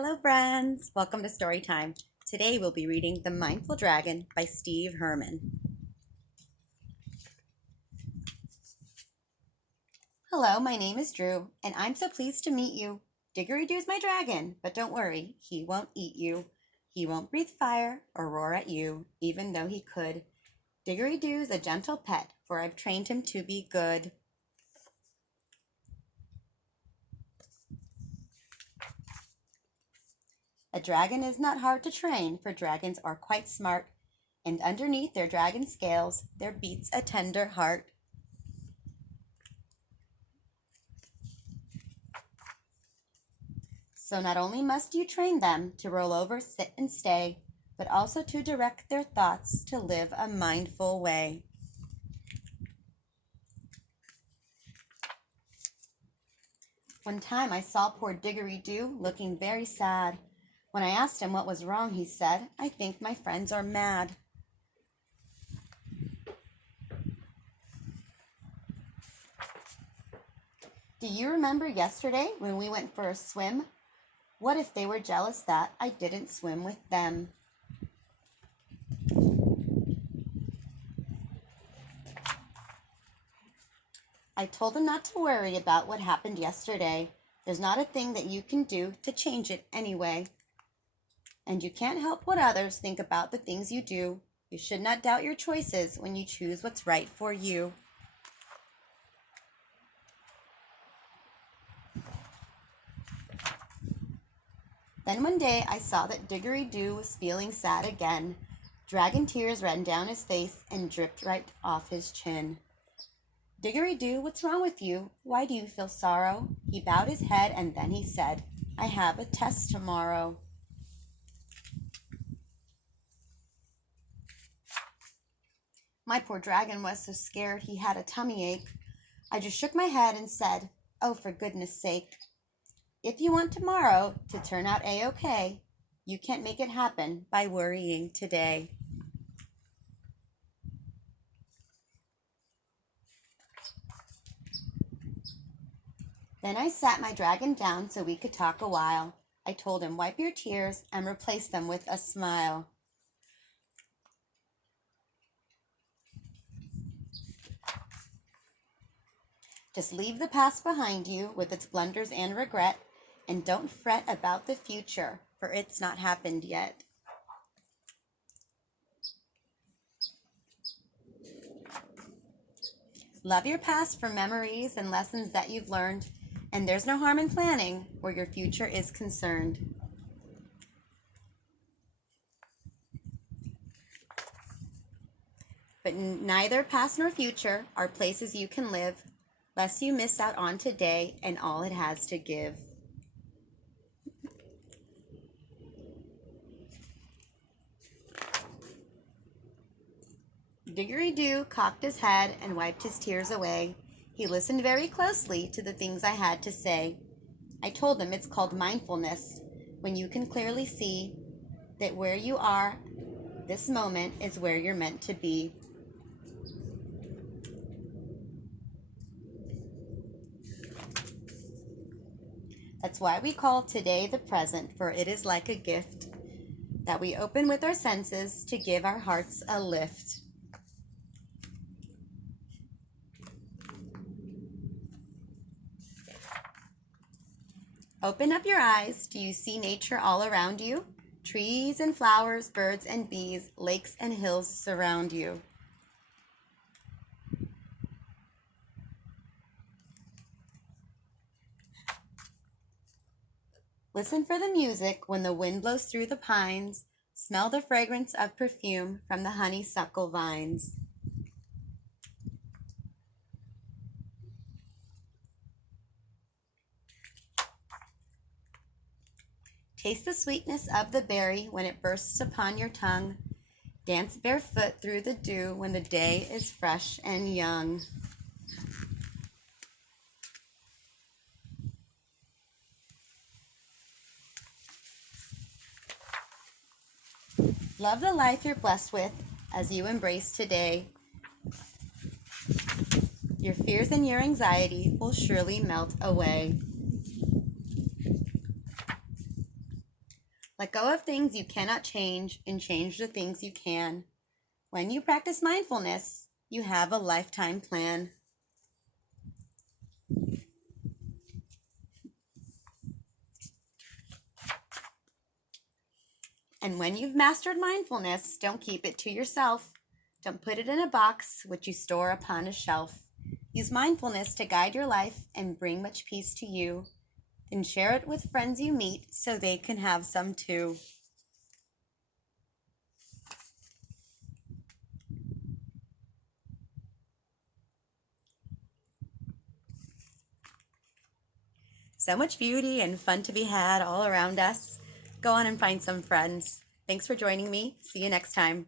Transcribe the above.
Hello friends! Welcome to Storytime. Today we'll be reading The Mindful Dragon by Steve Herman. Hello, my name is Drew, and I'm so pleased to meet you. Diggery-Doo's my dragon, but don't worry, he won't eat you. He won't breathe fire or roar at you, even though he could. Diggery-Doo's a gentle pet, for I've trained him to be good. A dragon is not hard to train, for dragons are quite smart, and underneath their dragon scales there beats a tender heart. So not only must you train them to roll over, sit, and stay, but also to direct their thoughts to live a mindful way. One time I saw poor Diggery-Doo looking very sad. When I asked him what was wrong, he said, "I think my friends are mad." Do you remember yesterday when we went for a swim? What if they were jealous that I didn't swim with them? I told them not to worry about what happened yesterday. There's not a thing that you can do to change it anyway. And you can't help what others think about the things you do. You should not doubt your choices when you choose what's right for you. Then one day I saw that Diggery-Doo was feeling sad again. Dragon tears ran down his face and dripped right off his chin. "Diggery-Doo, what's wrong with you? Why do you feel sorrow?" He bowed his head and then he said, "I have a test tomorrow." My poor dragon was so scared he had a tummy ache. I just shook my head and said, "Oh, for goodness sake. If you want tomorrow to turn out A-OK, you can't make it happen by worrying today." Then I sat my dragon down so we could talk a while. I told him, "Wipe your tears and replace them with a smile." Just leave the past behind you with its blunders and regret, and don't fret about the future, for it's not happened yet. Love your past for memories and lessons that you've learned, and there's no harm in planning where your future is concerned. But neither past nor future are places you can live, lest you miss out on today and all it has to give. Diggery-Doo cocked his head and wiped his tears away. He listened very closely to the things I had to say. I told him it's called mindfulness, when you can clearly see that where you are this moment is where you're meant to be. That's why we call today the present, for it is like a gift that we open with our senses to give our hearts a lift. Open up your eyes. Do you see nature all around you? Trees and flowers, birds and bees, lakes and hills surround you. Listen for the music when the wind blows through the pines. Smell the fragrance of perfume from the honeysuckle vines. Taste the sweetness of the berry when it bursts upon your tongue. Dance barefoot through the dew when the day is fresh and young. Love the life you're blessed with as you embrace today. Your fears and your anxiety will surely melt away. Let go of things you cannot change and change the things you can. When you practice mindfulness, you have a lifetime plan. And when you've mastered mindfulness, don't keep it to yourself. Don't put it in a box which you store upon a shelf. Use mindfulness to guide your life and bring much peace to you. Then share it with friends you meet so they can have some too. So much beauty and fun to be had all around us. Go on and find some friends. Thanks for joining me. See you next time.